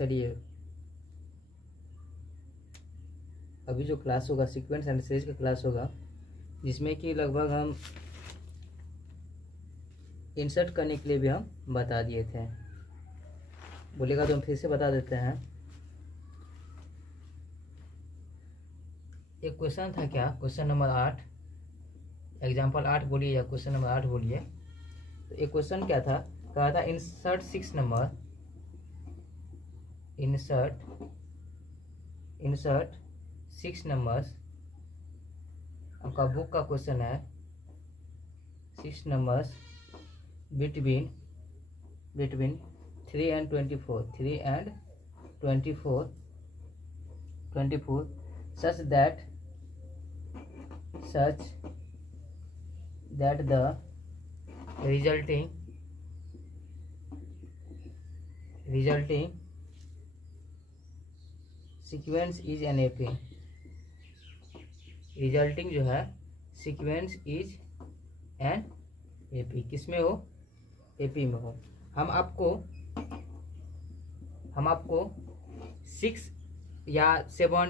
चलिए अभी जो क्लास होगा सीक्वेंस एंड सीरीज का क्लास होगा, जिसमें कि लगभग हम इंसर्ट करने के लिए भी हम बता दिए थे। बोलेगा तो हम फिर से बता देते हैं। एक क्वेश्चन था क्या, क्वेश्चन नंबर 8, एग्जाम्पल 8 बोलिए या क्वेश्चन नंबर 8 बोलिए। तो एक क्वेश्चन क्या था, कहा था इंसर्ट 6 नंबर, इंसर्ट 6 नंबर्स। आपका बुक का क्वेश्चन है 6 numbers between 3 and 24, 3 and 24 such that the resulting sequence is an AP। Resulting जो है सीक्वेंस इज एन AP, किसमें हो, AP में हो। हम आपको 6 या 7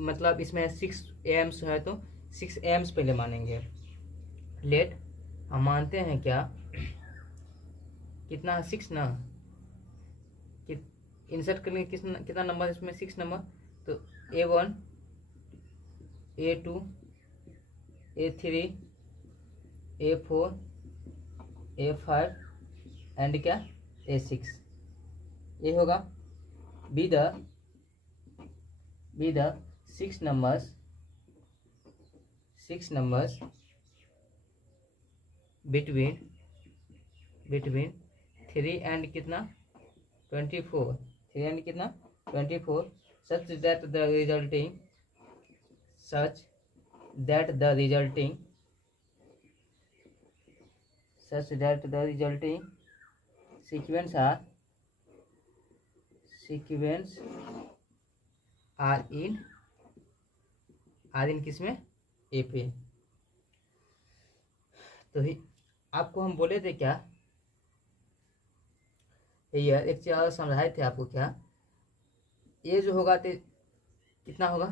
मतलब इसमें 6 एम्स है तो 6 एम्स पहले मानेंगे। लेट हम मानते हैं क्या, कितना 6 ना, इंसर्ट करने कितना नंबर इसमें 6 नंबर। तो A1 A2 A3 A4 A5 and क्या A6, ये होगा। Be the 6 numbers between 3 and कितना 24, 3 एंड कितना 24 such that the resulting sequence are in किसमें AP। तो ही आपको हम बोले थे क्या, ये एक चीज और समझाए थे आपको क्या, ये जो होगा तो कितना होगा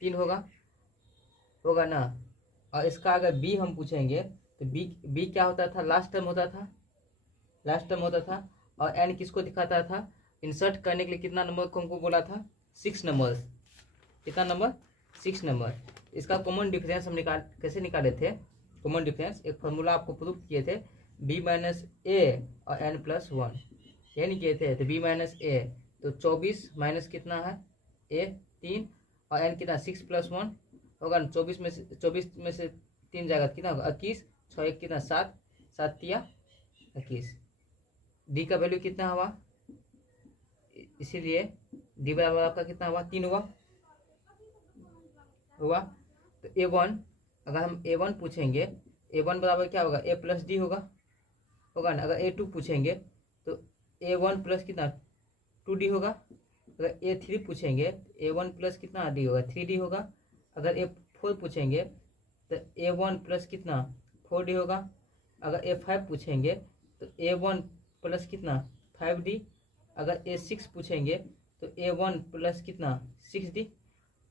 3 होगा ना। और इसका अगर B हम पूछेंगे तो B क्या होता था, लास्ट टर्म होता था। और N किसको दिखाता था, इंसर्ट करने के लिए कितना नंबर को हमको बोला था 6 नंबर। कितना नंबर 6 नंबर। इसका कॉमन डिफरेंस हम कैसे निकाले थे, कॉमन डिफरेंस एक फार्मूला आपको प्रूफ किए थे, B माइनस A और N+1, ये नहीं किए थे। तो B माइनस A तो 24 माइनस कितना है A 3 और N कितना 6 + 1 होगा ना। 24 में से 3 जाएगा कितना होगा 21, 6 1 कितना 7, 7 तिया 21। D का वैल्यू कितना हुआ, इसीलिए D बराबर आपका कितना हुआ 3 हुआ। तो A1 अगर हम A1 पूछेंगे, A1 बराबर क्या होगा A + D होगा ना। अगर A2 पूछेंगे तो A1 प्लस कितना 2D होगा। अगर A3 पूछेंगे A1 प्लस कितना D होगा 3D होगा। अगर A4 पूछेंगे तो A1 प्लस कितना 4D होगा। अगर A5 पूछेंगे तो A1 प्लस कितना 5D। अगर A6 पूछेंगे तो A1 प्लस कितना 6D।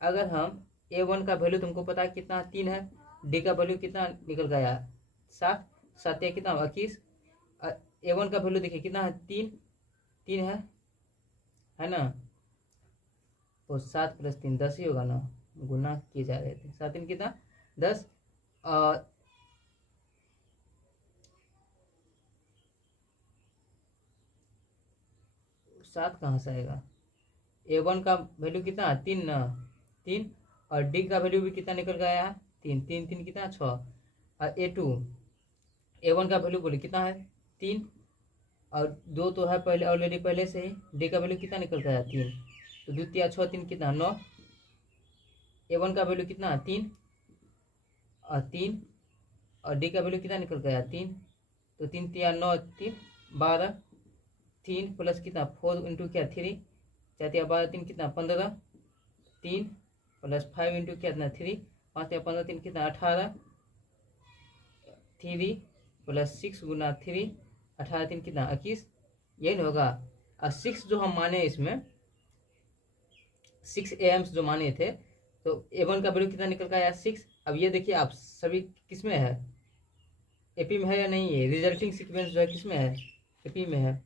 अगर हम A1 का वैल्यू तुमको पता है कितना 3 है, D का वैल्यू कितना निकल गया 7, 7 या कितना 21। A1 का वैल्यू देखिए कितना है 3 है ना। तो 7 + 3 10 ही होगा ना, गुना किए जा रहे थे। 7 3 कितना 10 और 7 कहाँ से आएगा। A1 का वैल्यू कितना 3 ना, 3 और D का वैल्यू भी कितना निकल गया है 3, 3 3 कितना 6। और A1 का वैल्यू बोले कितना है 3 और 2 तो है पहले ऑलरेडी पहले से ही। D का वैल्यू कितना निकल गया 3, तो 2 तिया 6 3 कितना 9। A1 का वैल्यू कितना 3 और D का वैल्यू कितना निकल गया 3, तो 3 तिया 9 3 12, 3 प्लस कितना 4 इंटू क्या 3, 4 तिया 12 3 कितना 15, 3 प्लस 5 इंटू कितना 3, 5 तिया 15 3 कितना 18, 3 प्लस 6 गुना 3 18 3 कितना 21, यही ना होगा। और 6 जो हम माने इसमें 6 एम्स जो माने थे, तो A1 का वैल्यू कितना निकल कर आया 6। अब ये देखिए आप सभी किस में है, एपी में है या नहीं है, रिजल्टिंग सीक्वेंस जो है किस में है, एपी में है।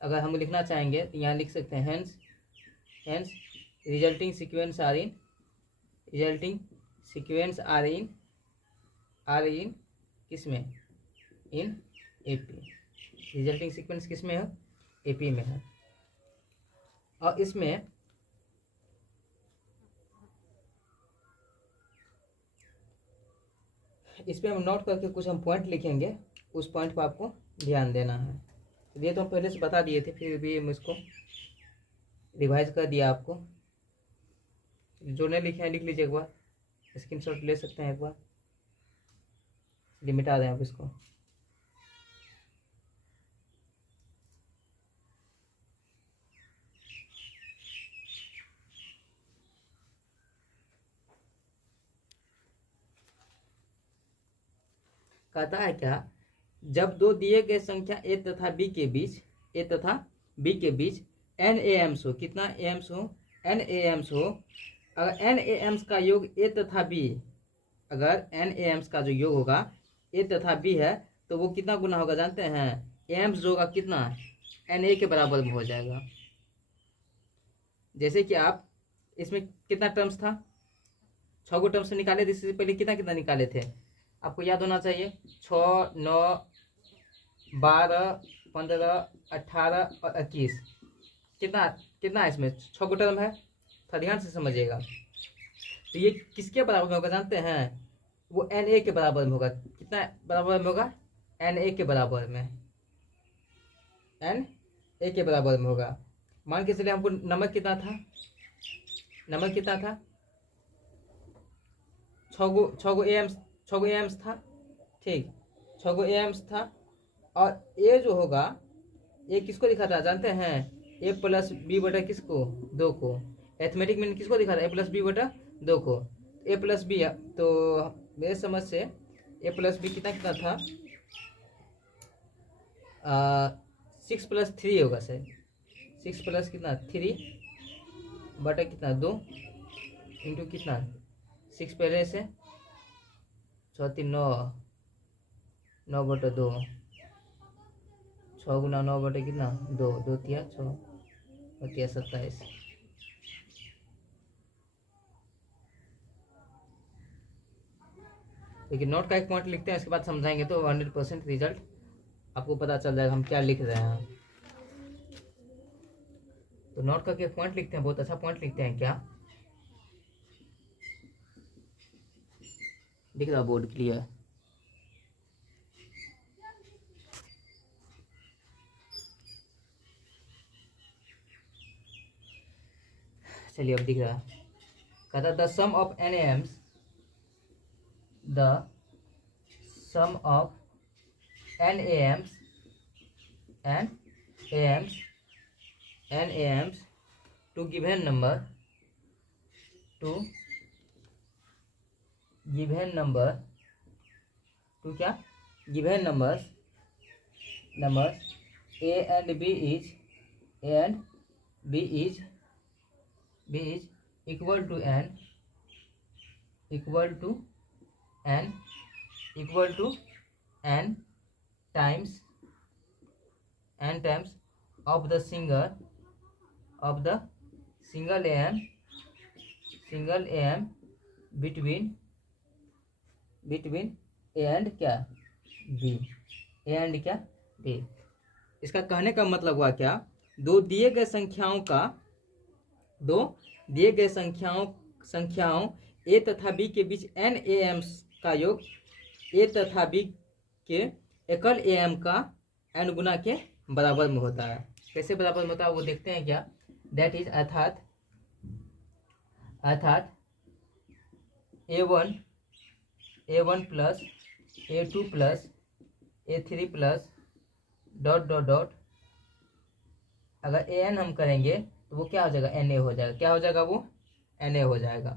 अगर हम लिखना चाहेंगे तो यहाँ लिख सकते हैं hence resulting sequence are in किस में, इन एपी। रिजल्टिंग सीक्वेंस किस में है, एपी में है। और इसमें हम नोट करके कुछ हम पॉइंट लिखेंगे, उस पॉइंट पर आपको ध्यान देना है। ये तो हम पहले से बता दिए थे, फिर भी हम इसको रिवाइज कर दिया आपको। जो नहीं लिखे हैं लिख लीजिए एक बार, स्क्रीनशॉट ले सकते हैं एक बार, मिटा दें आप इसको। कहता है क्या, जब दो दिए गए संख्या ए तथा बी के बीच एन ए एम्स हो, कितना एम्स हो, एन ए एम्स हो। अगर एन ए एम्स का योग ए तथा बी, अगर एन ए एम्स का जो योग होगा ए तथा बी है, तो वो कितना गुना होगा जानते हैं, एम्स जो होगा कितना एन ए के बराबर में हो जाएगा। जैसे कि आप इसमें कितना टर्म्स था, 6 गो टर्म्स निकाले थे, इससे पहले कितना कितना निकाले थे आपको याद होना चाहिए, 6, 9, 12, 15, 18 और 21। कितना कितना इसमें 6 गो टर्म है, थोड़ा ध्यान से समझिएगा। तो ये किसके बराबर में होगा जानते हैं, वो एन ए के बराबर में होगा। कितना बराबर में होगा, एन ए के बराबर में, एन ए के बराबर में होगा। मान के चलिए हमको नंबर कितना था, 6 गो एम्स था, ठीक, 6 गो एम्स था। और ए जो होगा, ए किसको दिखाता है जानते हैं, ए प्लस बी बटा किसको, 2 को। एथमेटिक मीन किसको दिखाता है, ए प्लस बी बटा 2 को। ए प्लस बी, तो मेरे समझ से ए प्लस बी कितना कितना था, 6 + 3 होगा सर, 6 प्लस कितना 3 बटा कितना 2 इंटू कितना 6 पहले से 6 3 9, 9 बटा 2, 6 गुना 9 बटे कितना 2, 2 तिया 6 और 27। देखिए नोट का एक पॉइंट लिखते हैं, इसके बाद समझाएंगे तो 100% रिजल्ट आपको पता चल जाएगा हम क्या लिख रहे हैं। तो नोट करके पॉइंट लिखते हैं, बहुत अच्छा पॉइंट लिखते हैं। क्या दिख रहा बोर्ड क्लियर, चलिए अब दिख रहा है। कहता the sum of n AMs, the sum of n AMs two given number two क्या given numbers A and B is equal to n times of the single am between a and क्या b, a and क्या b। इसका कहने का मतलब हुआ क्या, दो दिए गए संख्याओं a तथा b के बीच n एम्स का योग a तथा b के एकल am का n गुना के बराबर में होता है। कैसे बराबर में होता है वो देखते हैं क्या, दैट इज अर्थात a1 plus a2 plus a3 plus ... अगर an हम करेंगे तो वो क्या हो जाएगा, na हो जाएगा। क्या हो जाएगा, वो na हो जाएगा।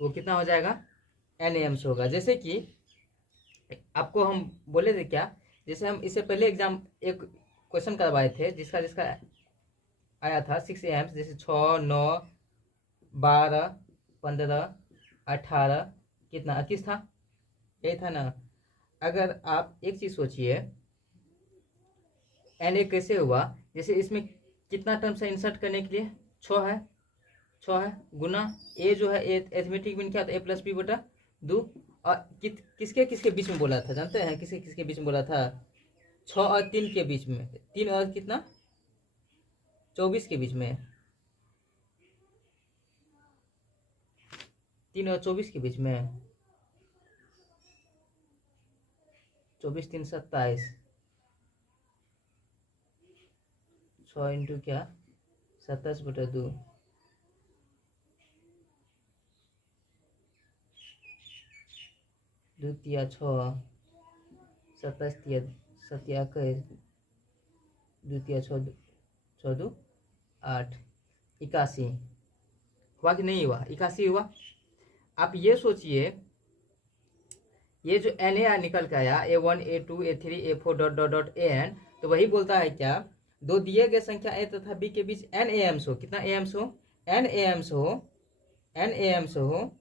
वो कितना हो जाएगा, एन एम्स होगा। जैसे कि आपको हम बोले थे क्या, जैसे हम इससे पहले एग्जाम एक क्वेश्चन करवाए थे जिसका जिसका आया था 6 एम्स, जैसे 6, 9, 12, 15, 18, कितना 21 था, यही था ना। अगर आप एक चीज सोचिए, एन ए कैसे हुआ, जैसे इसमें कितना टर्म्स है इंसर्ट करने के लिए, 6 है, 6 है, गुना ए जो है एथमेटिक मीन क्या होता है, A+B/2। और किसके किसके बीच में बोला था जानते हैं, किसके किसके बीच में बोला था, 6 और 3 के बीच में, 3 और कितना 24 के बीच में, 3 और 24 के बीच में, 24 3 27, 6 इंटू क्या 27/2, 2 तिया 6, 27 तिया 21, 2 तिया 6, 6 2 8, 81 हुआ कि नहीं हुआ, 81 हुआ। आप ये सोचिए, ये जो एन ए निकल के आया A1 A2 A3 A4 dot dot dot AN, तो वही बोलता है क्या, दो दिए गए संख्या ए तथा बी के बीच एन एम्स हो, कितना एम्स हो, एन एम्स हो, एन एम्स हो,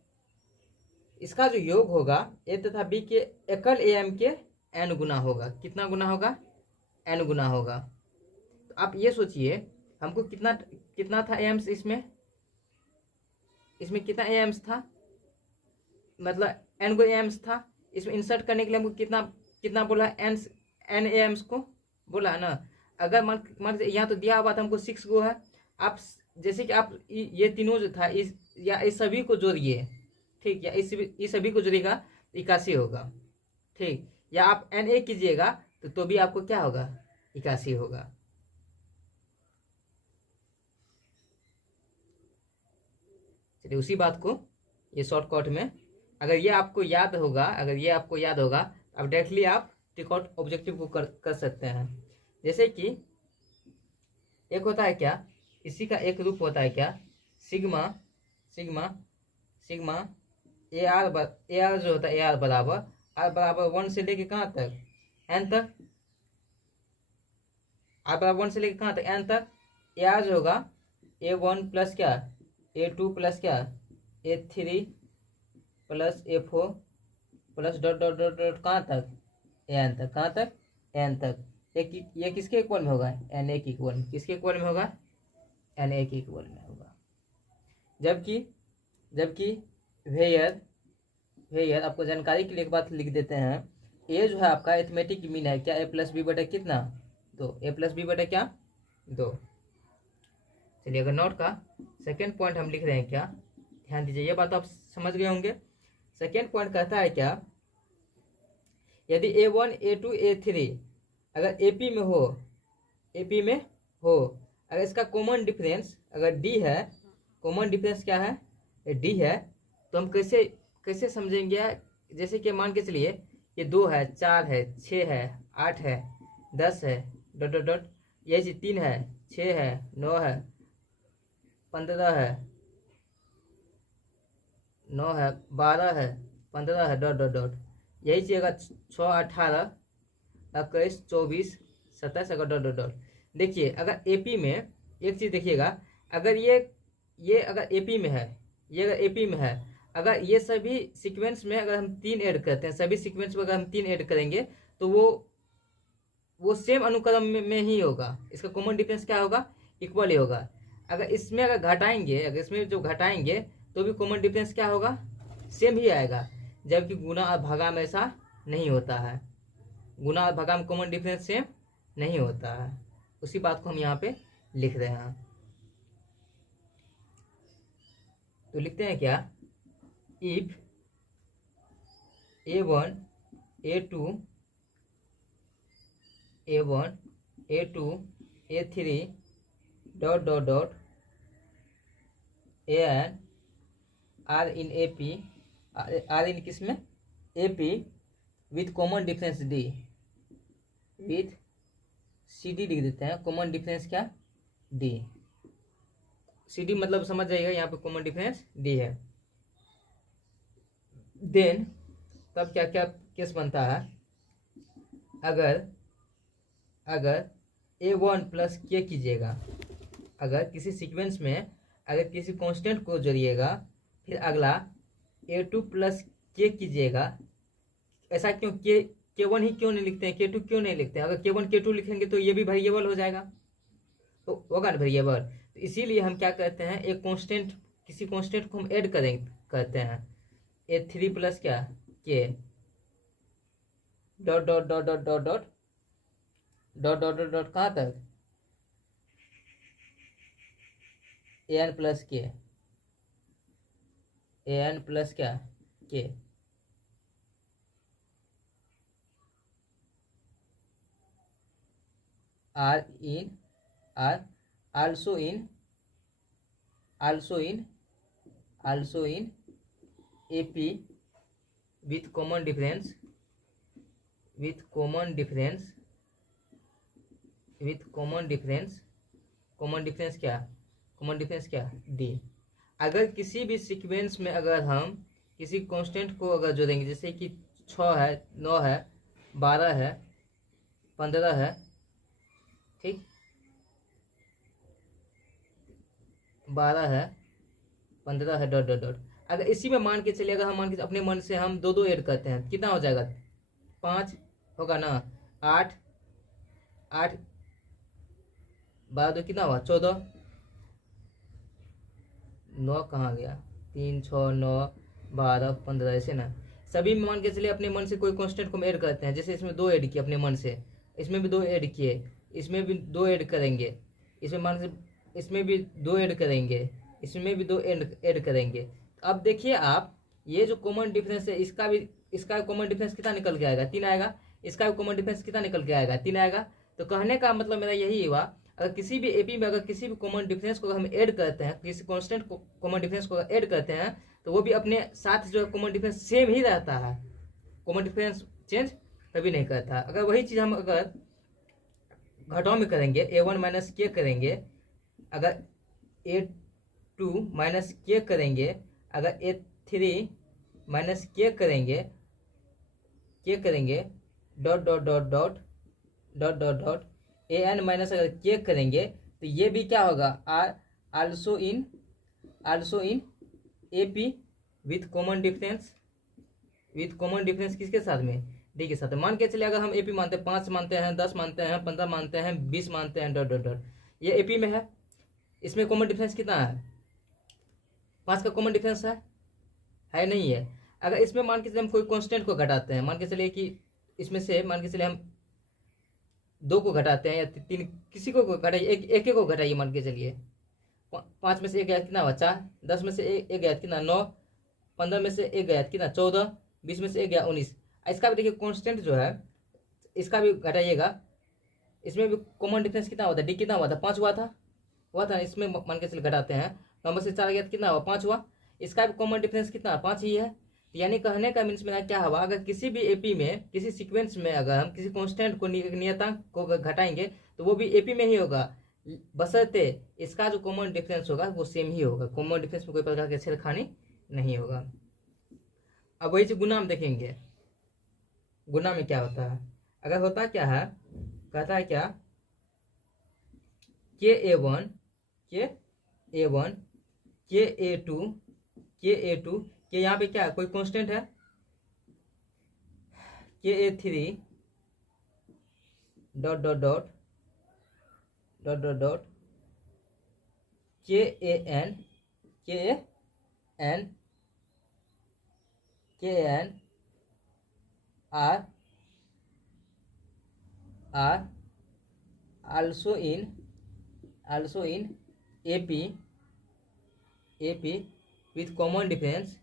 इसका जो योग होगा ए तथा बी के एकल एम के एन गुना होगा, कितना गुना होगा, एन गुना होगा। तो आप ये सोचिए हमको कितना कितना था एम्स, इसमें कितना एम्स था, मतलब एन गो एम्स था, इसमें इंसर्ट करने के लिए हमको कितना कितना बोला, एन एम्स को बोला है ना। अगर मान यहाँ तो दिया हुआ था हमको 6 गो है, आप जैसे कि आप ये तीनों जो था इस सभी को जोड़िए, ठीक, या इस सभी को जोड़िएगा 81 होगा, ठीक, या आप एन ए कीजिएगा तो भी आपको क्या होगा, 81 होगा। चलिए उसी बात को ये शॉर्टकट में, अगर ये आपको याद होगा, अब डायरेक्टली आप टिकआउट ऑब्जेक्टिव को कर सकते हैं। जैसे कि एक होता है क्या, इसी का एक रूप होता है क्या, sigma sigma sigma A R जो होता है ए आर बराबर 1 से लेके कहाँ तक, एन तक, आर बराबर 1 से लेके कहाँ तक, एन तक। ए आर जो होगा A1 प्लस क्या, A2 प्लस क्या, A3 plus A4 plus dot dot dot dot कहाँ तक, एन तक, कहाँ तक, एन तक। ये किसके इक्वल में होगा, एन ए के इक्वल में, किसके इक्वल में होगा, एन ए के इक्वल में होगा। जबकि वेयर आपको जानकारी के लिए एक बात लिख देते हैं, ए जो है आपका एथमेटिक मीन है क्या, A+B/, कितना 2, A+B/ क्या 2। चलिए अगर नोट का सेकेंड पॉइंट हम लिख रहे हैं क्या, ध्यान दीजिए, ये बात आप समझ गए होंगे। सेकेंड पॉइंट कहता है क्या, यदि A1 A2 A3 अगर AP में हो, अगर इसका कॉमन डिफरेंस अगर D है, कॉमन डिफरेंस क्या है, D है, तो हम कैसे समझेंगे, जैसे कि मान के चलिए ये 2 है, 4 है, 6 है, 8 है, 10 है, डॉट डॉट डॉट, यही चीज 3 है, 6 है, 9 है, 15 है, 9 है, 12 है, 15 है, डॉट डॉट डॉट, यही चीज अगर 6, 18, 21, 24, 27 अगर डॉट डॉट डॉट। देखिए अगर AP में एक चीज देखिएगा, अगर ये अगर AP में है, ये अगर AP में है, अगर ये सभी सीक्वेंस में अगर हम 3 ऐड करते हैं, सभी सीक्वेंस में अगर हम 3 ऐड करेंगे तो वो सेम अनुक्रम में ही होगा, इसका कॉमन डिफरेंस क्या होगा, इक्वल ही होगा। अगर इसमें इसमें जो घटाएंगे तो भी कॉमन डिफरेंस क्या होगा, सेम ही आएगा। जबकि गुना और भागा में ऐसा नहीं होता है, गुना और भागा में कॉमन डिफरेंस सेम नहीं होता है। उसी बात को हम यहाँ पे लिख रहे हैं, तो लिखते हैं क्या, if A1 A2 A3 dot dot dot AN are in AP, are in किस में, AP with common difference D, with CD लिख देते हैं, कॉमन डिफरेंस क्या D, CD मतलब समझ जाइएगा, यहाँ पे कॉमन डिफरेंस D है। देन तब क्या क्या केस बनता है, अगर A1 प्लस के कीजिएगा, अगर किसी सीक्वेंस में अगर किसी कांस्टेंट को जोड़िएगा, फिर अगला A2 प्लस के कीजिएगा, ऐसा क्यों, K1 ही क्यों नहीं लिखते हैं, K2 क्यों नहीं लिखते हैं? अगर K1 K2 लिखेंगे तो ये भी वेरिएबल हो जाएगा, तो होगा ना वेरिएबल। तो इसीलिए हम क्या करते हैं, एक कांस्टेंट, किसी कांस्टेंट को हम ऐड करते हैं, A3 प्लस क्या के dot dot dot dot dot dot dot dot dot dot कहाँ तक, an प्लस के, an प्लस क्या के, are in are also in AP with common difference क्या D। अगर किसी भी सीक्वेंस में अगर हम किसी कांस्टेंट को अगर जोड़ेंगे, जैसे कि 6 है, 9 है, 12 है, 15 है, ठीक, 12 है, 15 है, डॉट डॉट डॉट, अगर इसी में मान के चलिए, अगर हम मान के अपने मन से हम दो ऐड करते हैं, कितना हो जाएगा, 5 होगा ना, 8 12 दो कितना हुआ, 14, 9 कहाँ गया, 3 6 9 12 15, ऐसे ना सभी में मान के चलिए अपने मन से कोई कांस्टेंट को हम ऐड करते हैं, जैसे इसमें 2 ऐड किए अपने मन से, इसमें भी 2 ऐड किए, इसमें भी 2 ऐड करेंगे, इसमें मान से इसमें भी 2 ऐड करेंगे, इसमें भी 2 ऐड करेंगे। अब देखिए आप, ये जो कॉमन डिफरेंस है, इसका कॉमन डिफरेंस कितना निकल के आएगा, 3 आएगा, इसका कॉमन डिफरेंस कितना निकल के आएगा, 3 आएगा। तो कहने का मतलब मेरा यही हुआ, अगर किसी भी एपी में अगर किसी भी कॉमन डिफरेंस को हम ऐड करते हैं, किसी कांस्टेंट को कॉमन डिफरेंस को ऐड करते हैं, तो वो भी अपने साथ जो है कॉमन डिफरेंस सेम ही रहता है, कॉमन डिफरेंस चेंज कभी नहीं करता। अगर वही चीज़ हम अगर घटाव में करेंगे, A1 माइनस के करेंगे, अगर A2 माइनस के करेंगे, अगर A3 माइनस के करेंगे dot dot dot dot dot dot dot an minus अगर के करेंगे, तो ये भी क्या होगा, also in AP with common difference किसके साथ में, डी के साथ। मान के चलिए अगर हम AP मानते हैं, 5 मानते हैं, 10 मानते हैं, 15 मानते हैं, 20 मानते हैं, डॉट डॉट डॉट, ये AP में है, इसमें कॉमन डिफरेंस कितना है, 5 का कॉमन डिफरेंस है नहीं है। अगर इसमें मान के चलिए हम कोई कांस्टेंट को घटाते हैं, मान के चलिए कि इसमें से मान के चलिए हम 2 को घटाते हैं या 3, किसी को घटाइए, एक को घटाइए, मान के चलिए 5 में से 1 गया कितना हुआ, 4, 10 में से 1 गया कितना, 9, 15 में से 1 गया कितना, 14, 20 में से 1 गया 19। इसका भी देखिए कांस्टेंट जो है, इसका भी घटाइएगा, इसमें भी कॉमन डिफरेंस कितना होता है, डी कितना हुआ था, 5 हुआ था, इसमें मान के चलिए घटाते हैं, 9 में से 4 गया कितना हुआ, 5 हुआ, इसका भी कॉमन डिफरेंस कितना, 5 ही है। यानी कहने का मीन्स मेरा क्या हुआ, अगर किसी भी एपी में किसी सीक्वेंस में अगर हम किसी कांस्टेंट को नियतांक को घटाएंगे, तो वो भी एपी में ही होगा, बशर्ते इसका जो कॉमन डिफरेंस होगा वो सेम ही होगा, कॉमन डिफरेंस में कोई प्रकार की छेड़खानी नहीं होगा। अब वही चीज गुना में देखेंगे, गुना में क्या होता है, अगर होता क्या है, कहता है क्या, K1 K2 के यहाँ पे क्या कोई कांस्टेंट है, Ka3 dot dot dot dot dot dot Kan R also in AP with common difference,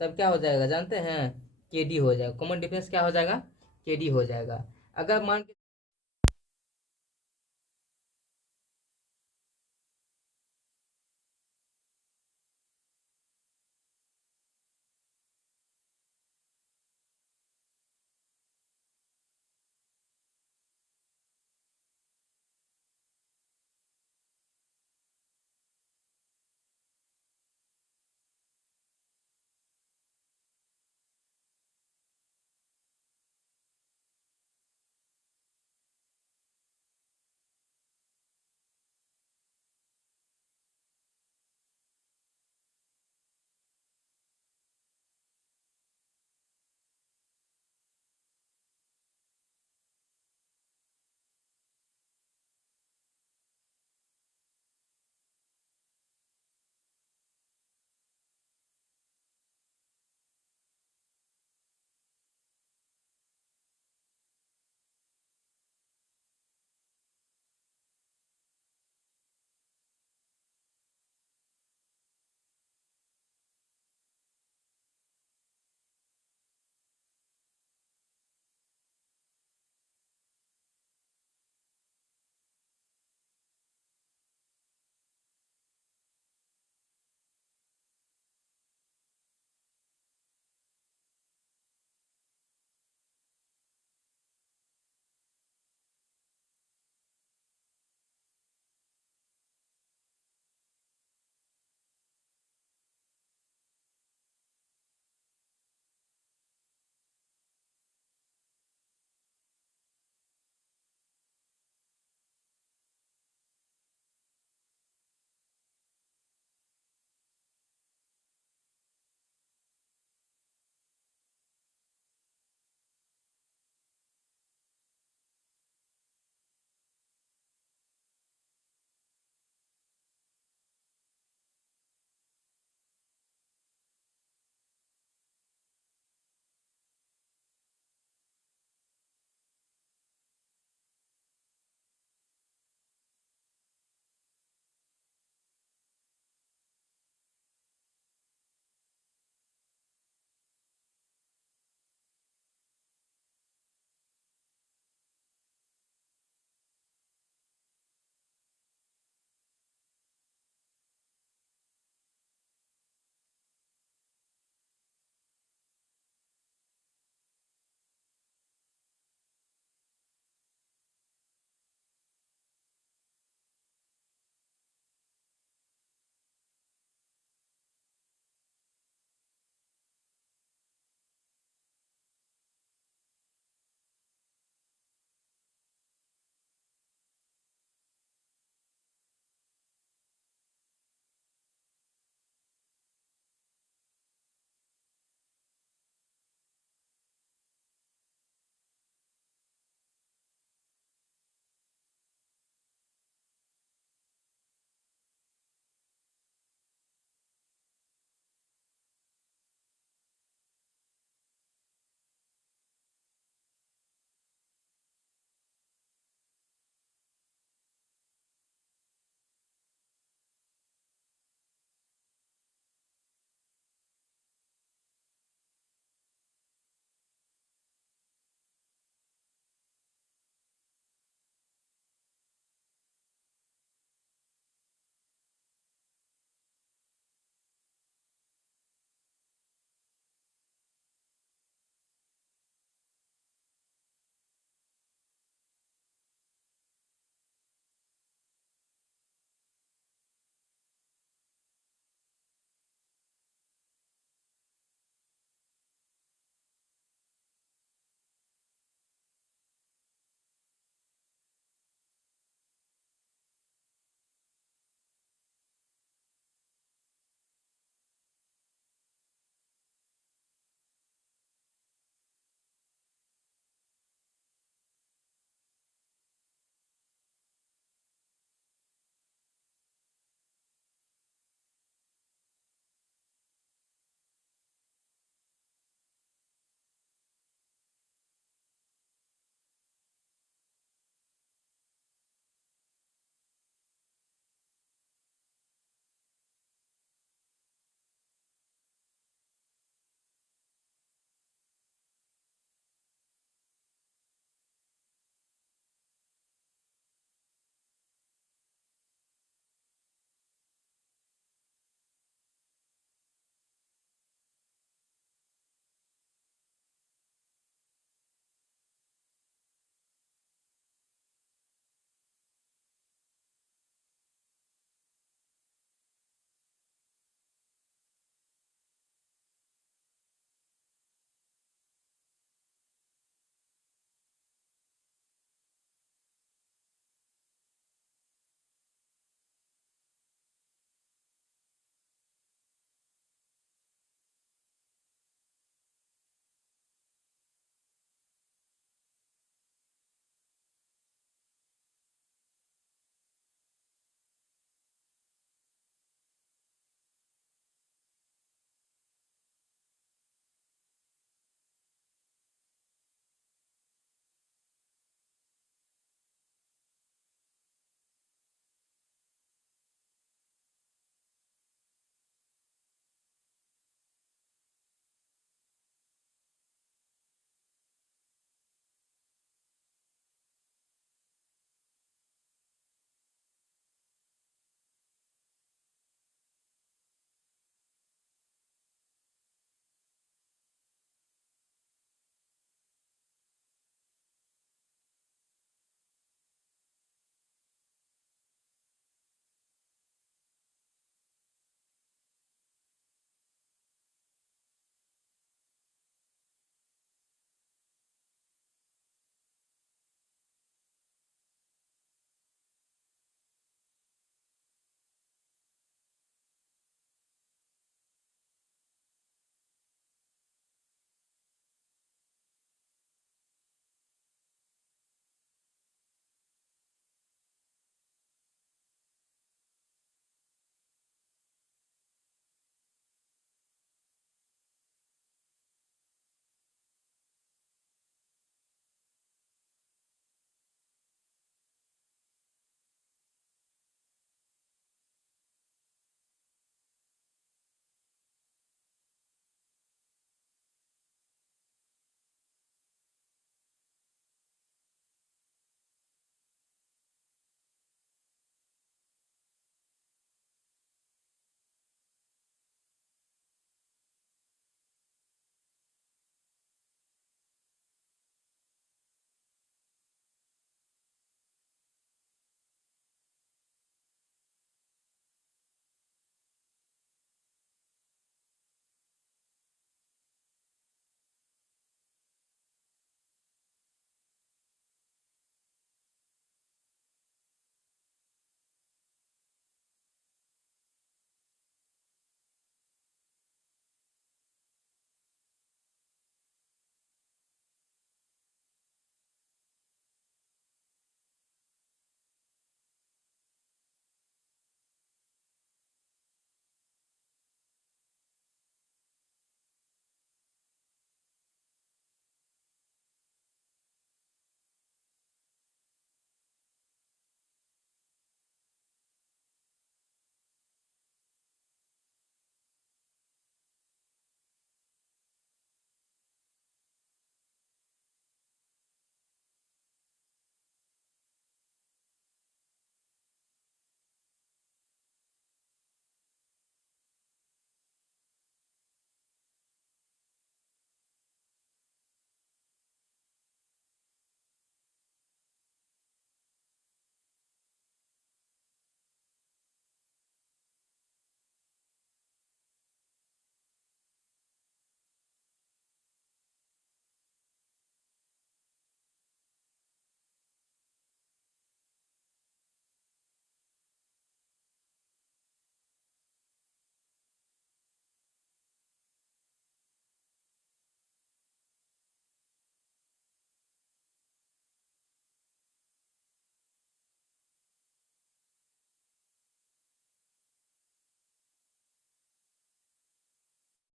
तब क्या हो जाएगा जानते हैं, KD हो जाएगा, कॉमन डिफरेंस क्या हो जाएगा, KD हो जाएगा। अगर मान के